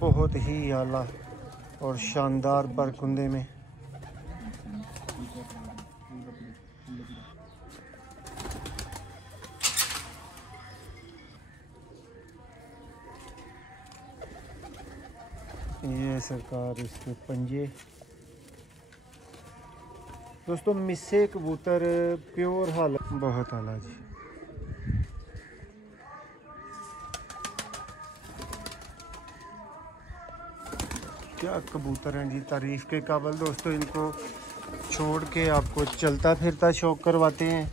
बहुत ही आला और शानदार परकुंदे में ये सरकार इसके पंजे। दोस्तों मिस्से कबूतर प्योर हालत बहुत आला जी। क्या कबूतर हैं जी, तारीफ के काबिल। दोस्तों इनको छोड़ के आपको चलता फिरता शौक करवाते हैं।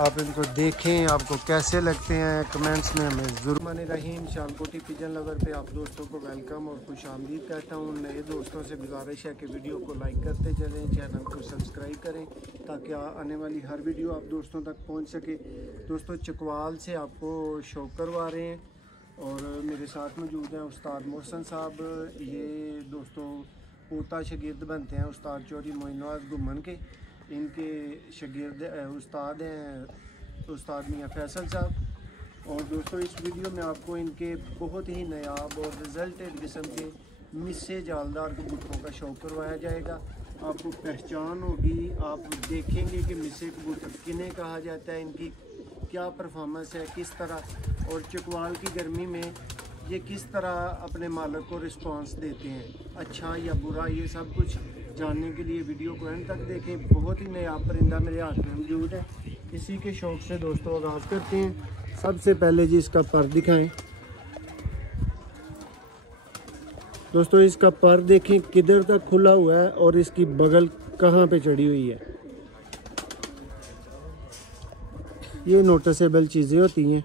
आप इनको देखें, आपको कैसे लगते हैं कमेंट्स में हमें ज़रूर। माने रहीम शालकोटी पिजन लवर पे आप दोस्तों को वेलकम और खुश आमदीद कहता हूँ। नए दोस्तों से गुजारिश है कि वीडियो को लाइक करते चलें, चैनल को सब्सक्राइब करें ताकि आने वाली हर वीडियो आप दोस्तों तक पहुँच सके। दोस्तों चकवाल से आपको शौक करवा रहे हैं और मेरे साथ मौजूद हैं उस्ताद मोहसन साहब। ये दोस्तों पोता शागिर्द बनते हैं उस्ताद चौधरी मोइनुद्दीन गुम्मन के। इनके शागिर्द उस्ताद हैं उस्ताद मियाँ फैसल साहब। और दोस्तों इस वीडियो में आपको इनके बहुत ही नायाब और रिजल्टेड किस्म के मिस्से जालदार कबूतरों का शौक करवाया जाएगा। आपको पहचान होगी, आप देखेंगे कि मिस्से कबूतर किन्हें कहा जाता है, इनकी क्या परफॉर्मेंस है, किस तरह, और चकवाल की गर्मी में ये किस तरह अपने मालिक को रिस्पांस देते हैं, अच्छा या बुरा। ये सब कुछ जानने के लिए वीडियो को एंड तक देखें। बहुत ही नया परिंदा मेरे हाथ में मौजूद है। इसी के शौक से दोस्तों आगाज़ करते हैं। सबसे पहले जी इसका पर दिखाएं। दोस्तों इसका पर देखें किधर तक खुला हुआ है और इसकी बगल कहाँ पे चढ़ी हुई है। ये नोटिसेबल चीज़ें होती हैं।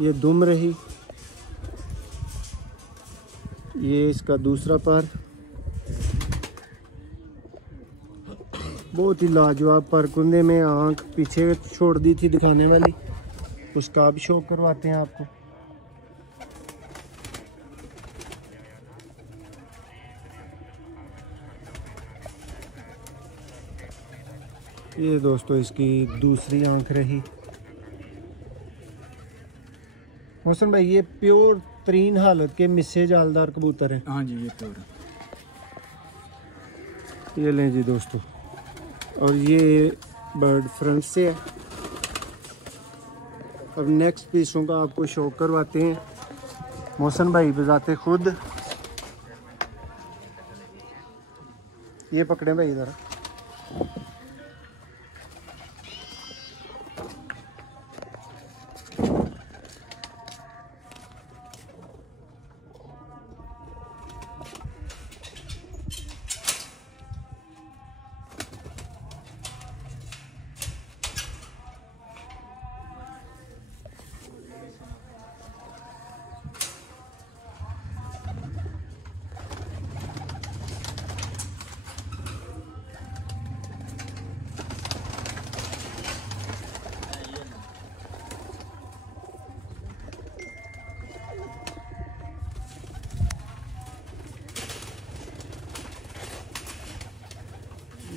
ये दुम रही, ये इसका दूसरा पर, बहुत ही लाजवाब परकुंदे में आंख पीछे छोड़ दी थी दिखाने वाली, उसका अब शौक करवाते हैं आपको। ये दोस्तों इसकी दूसरी आंख रही। मोहसन भाई ये प्योर तरीन हालत के मिस्से जालदार कबूतर हैं। हाँ जी ये प्योर है। ये लें जी दोस्तों, और ये बर्ड फ्रंट से है। अब नेक्स्ट पीसों का आपको शौक करवाते हैं। मोहसन भाई बजाते खुद, ये पकड़े भाई इधर।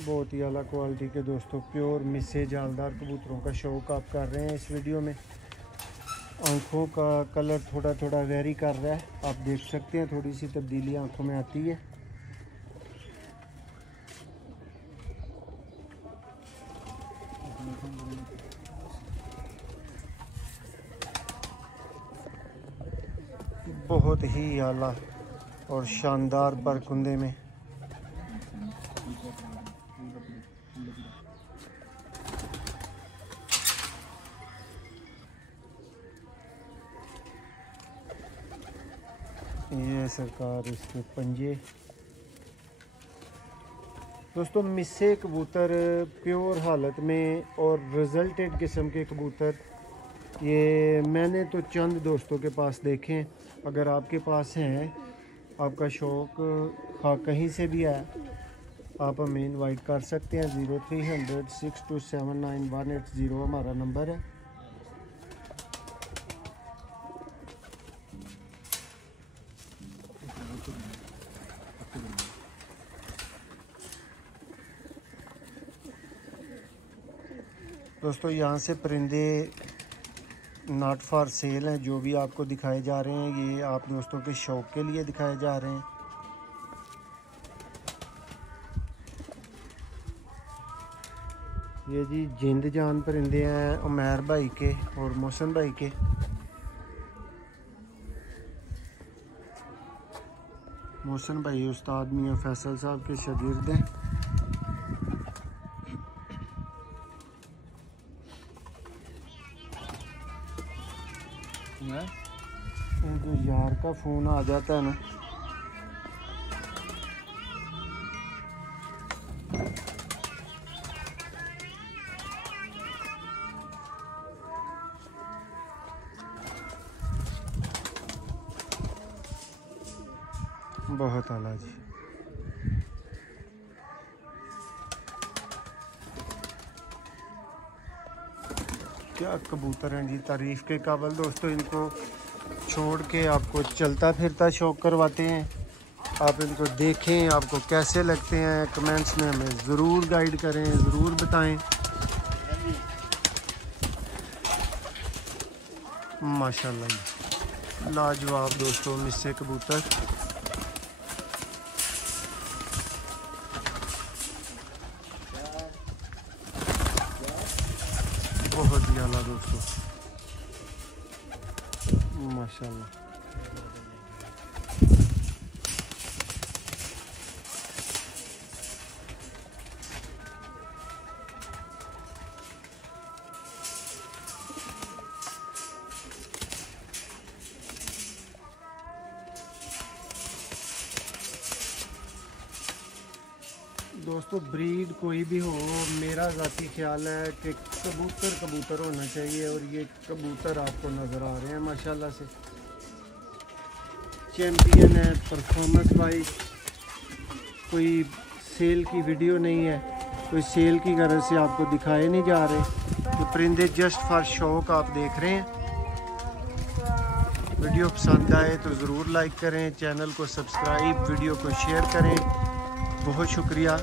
बहुत ही आला क्वालिटी के दोस्तों प्योर मिस्से जालदार कबूतरों का शौक आप कर रहे हैं। इस वीडियो में आँखों का कलर थोड़ा थोड़ा वेरी कर रहा है, आप देख सकते हैं थोड़ी सी तब्दीली आँखों में आती है। बहुत ही आला और शानदार परकुंदे में ये सरकार इसके पंजे। दोस्तों मिस्से कबूतर प्योर हालत में और रिजल्टेड किस्म के कबूतर, ये मैंने तो चंद दोस्तों के पास देखे। अगर आपके पास हैं, आपका शौक़ हाँ कहीं से भी है, आप हमें इनवाइट कर सकते हैं। 0300 6279 180 हमारा नंबर है। दोस्तों यहाँ से परिंदे नॉट फॉर सेल हैं। जो भी आपको दिखाए जा रहे हैं ये आप दोस्तों के शौक़ के लिए दिखाए जा रहे हैं। ये जी जिंद जान परिंदे हैं उमैर भाई के और मोहसिन भाई के। मोहसिन भाई उस्ताद मियां फैसल साहब के शागिर्द हैं। ये जो यार का फ़ोन आ जाता है ना, बहुत आला जी। क्या कबूतर हैं जी, तारीफ़ के काबिल दोस्तों। इनको छोड़ के आपको चलता फिरता शौक़ करवाते हैं। आप इनको देखें, आपको कैसे लगते हैं कमेंट्स में हमें ज़रूर गाइड करें, ज़रूर बताएं। माशाल्लाह लाजवाब दोस्तों मिस्से कबूतर। बहुत ही आला दोस्तों माशाल्लाह। दोस्तों ब्रीड कोई भी हो, मेरा ज़ाती ख्याल है कि कबूतर होना चाहिए। और ये कबूतर आपको नज़र आ रहे हैं माशाल्लाह से चैम्पियन है परफॉर्मेंस वाइज। कोई सेल की वीडियो नहीं है, कोई सेल की गरज से आपको दिखाए नहीं जा रहे। तो परिंदे जस्ट फॉर शौक आप देख रहे हैं। वीडियो पसंद आए तो ज़रूर लाइक करें, चैनल को सब्सक्राइब, वीडियो को शेयर करें। बहुत शुक्रिया।